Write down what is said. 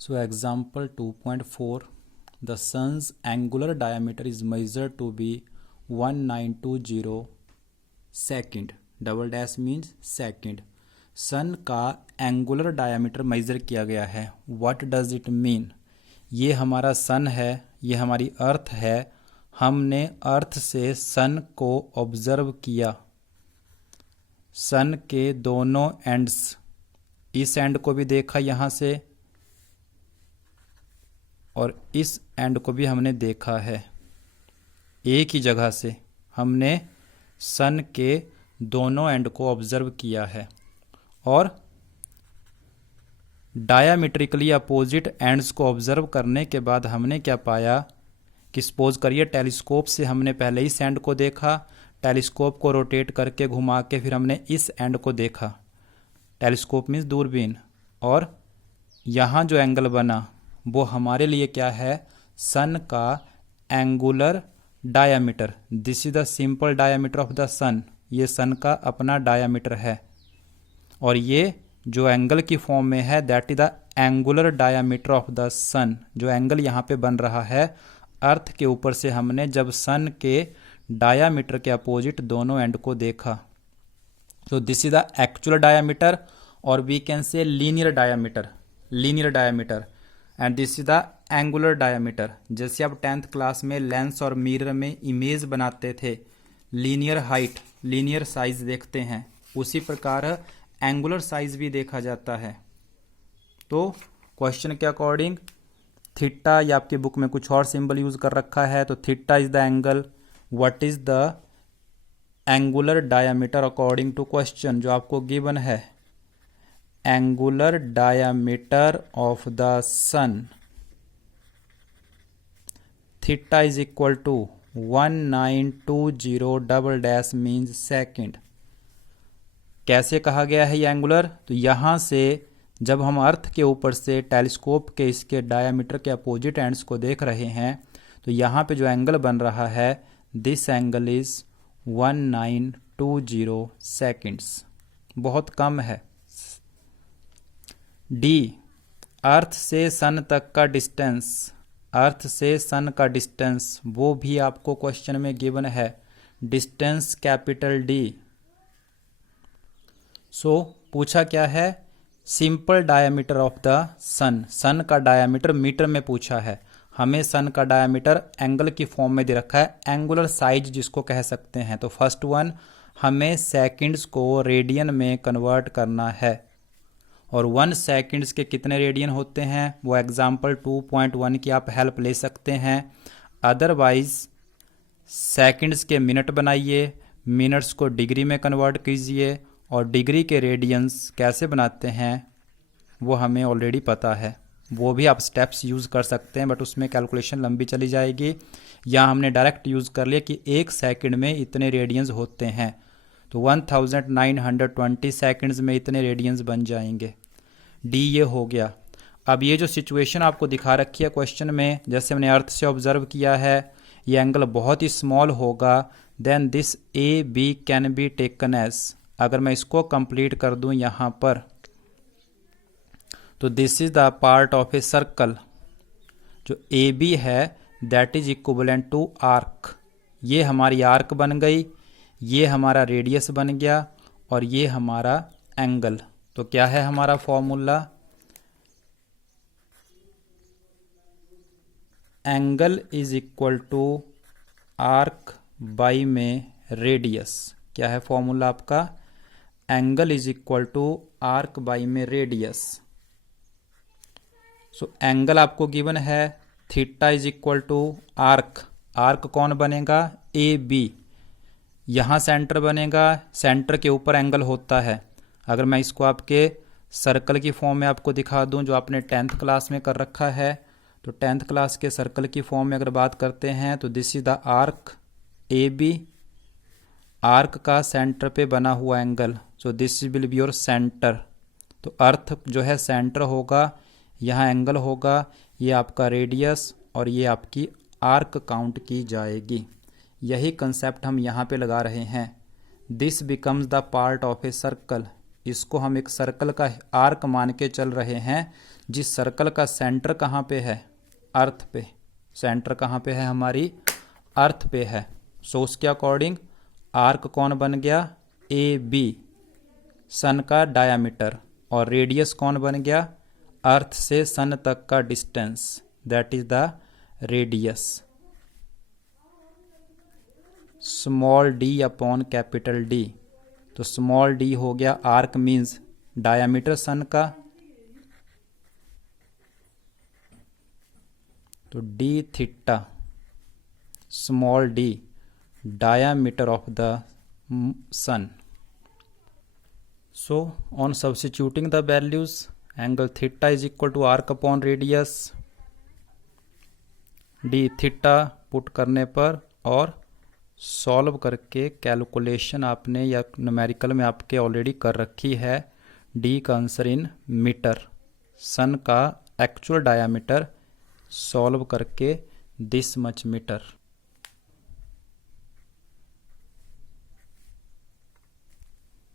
So example 2.4, the sun's angular diameter is measured to be 1920 second. Double dash means second. Sun का angular diameter measure किया गया है. What does it mean? ये हमारा सन है, ये हमारी अर्थ है. हमने अर्थ से सन को ऑब्जर्व किया. सन के दोनों एंड्स, इस एंड को भी देखा यहाँ से और इस एंड को भी हमने देखा है. एक ही जगह से हमने सन के दोनों एंड को ऑब्जर्व किया है और डायामीट्रिकली अपोजिट एंड्स को ऑब्जर्व करने के बाद हमने क्या पाया कि सपोज करिए टेलीस्कोप से हमने पहले इस एंड को देखा, टेलीस्कोप को रोटेट करके घुमा के फिर हमने इस एंड को देखा. टेलीस्कोप मीन्स दूरबीन. और यहाँ जो एंगल बना वो हमारे लिए क्या है? सन का angular diameter. This is the simple diameter of the sun. ये सन का अपना डायामीटर है और ये जो एंगल की फॉर्म में है that is the angular diameter of the sun. जो एंगल यहाँ पे बन रहा है अर्थ के ऊपर से हमने जब सन के डायामीटर के अपोजिट दोनों एंड को देखा. तो this is the actual diameter और we can say linear diameter. Linear diameter and this is the angular diameter. जैसे आप 10th क्लास में लेंस और मिरर में इमेज बनाते थे, लीनियर हाइट, लीनियर साइज देखते हैं, उसी प्रकार एंगुलर साइज भी देखा जाता है. तो क्वेश्चन के अकॉर्डिंग थीटा, या आपकी बुक में कुछ और सिंबल यूज कर रखा है, तो theta is the angle. What is the angular diameter according to question जो आपको गिवन है? Angular diameter of the sun theta is equal to 1920 double dash means second. कैसे कहा गया है ये एंगुलर? तो यहाँ से जब हम अर्थ के ऊपर से टेलीस्कोप के इसके डायामीटर के अपोजिट एंड्स को देख रहे हैं तो यहाँ पे जो एंगल बन रहा है दिस एंगल इज 1920 सेकेंड्स. बहुत कम है. डी, अर्थ से सन तक का डिस्टेंस. अर्थ से सन का डिस्टेंस वो भी आपको क्वेश्चन में गिवन है. Distance capital D. सो पूछा क्या है? सिंपल डायामीटर ऑफ द सन. सन का डायामीटर मीटर में पूछा है. हमें सन का डायामीटर एंगल की फॉर्म में दे रखा है, एंगुलर साइज जिसको कह सकते हैं. तो फर्स्ट वन, हमें सेकंड्स को रेडियन में कन्वर्ट करना है और 1 सेकंड्स के कितने रेडियन होते हैं वो एग्जाम्पल 2.1 की आप हेल्प ले सकते हैं. अदरवाइज सेकंड्स के मिनट बनाइए, मिनट्स को डिग्री में कन्वर्ट कीजिए और डिग्री के रेडियंस कैसे बनाते हैं वो हमें ऑलरेडी पता है. वो भी आप स्टेप्स यूज़ कर सकते हैं बट उसमें कैलकुलेशन लंबी चली जाएगी. यहाँ हमने डायरेक्ट यूज़ कर लिया कि 1 सेकंड में इतने रेडियंस होते हैं तो 1920 सेकंड्स में इतने रेडियंस बन जाएंगे. डी ये हो गया. अब ये जो सिचुएशन आपको दिखा रखी है क्वेश्चन में, जैसे हमने अर्थ से ऑब्जर्व किया है, ये एंगल बहुत ही स्मॉल होगा. Then this A B can be taken as. अगर मैं इसको कंप्लीट कर दूं यहाँ पर तो this is the part of a circle. जो ए बी है that is equivalent to arc. ये हमारी आर्क बन गई, ये हमारा रेडियस बन गया और ये हमारा एंगल. तो क्या है हमारा formula? Angle is equal to arc by में रेडियस. क्या है फॉर्मूला आपका? Angle is equal to arc by में रेडियस. सो एंगल आपको गिवन है theta is equal to arc. Arc कौन बनेगा? A B. यहाँ सेंटर बनेगा, सेंटर के ऊपर एंगल होता है. अगर मैं इसको आपके सर्कल की फॉर्म में आपको दिखा दूं जो आपने 10th क्लास में कर रखा है, तो 10th क्लास के सर्कल की फॉर्म में अगर बात करते हैं तो this is the arc A B. Arc का सेंटर पे बना हुआ angle, so this will be your centre. तो अर्थ जो है सेंटर होगा, यहाँ एंगल होगा, ये आपका रेडियस और ये आपकी आर्क काउंट की जाएगी. यही कंसेप्ट हम यहाँ पे लगा रहे हैं. This becomes the part of a circle. इसको हम एक सर्कल का आर्क मान के चल रहे हैं जिस सर्कल का सेंटर कहाँ पे है, अर्थ पे, सेंटर कहाँ पे है हमारी, अर्थ पे है। सो उसके अकॉर्डिंग आर्क कौन बन गया, ए बी, सन का डायामीटर, और रेडियस कौन बन गया, अर्थ से सन तक का distance, that is the radius. Small D upon capital D, तो स्मॉल डी हो गया, आर्क मीन्स डायामीटर सन का, तो D theta, small D diameter of the sun. So on substituting the values, angle theta is equal to arc upon radius, d theta put करने पर, और solve करके calculation आपने या न्यूमेरिकल में आपके ऑलरेडी कर रखी है, d का आंसर इन मीटर, सन का एक्चुअल डायामीटर सॉल्व करके दिस मच मीटर।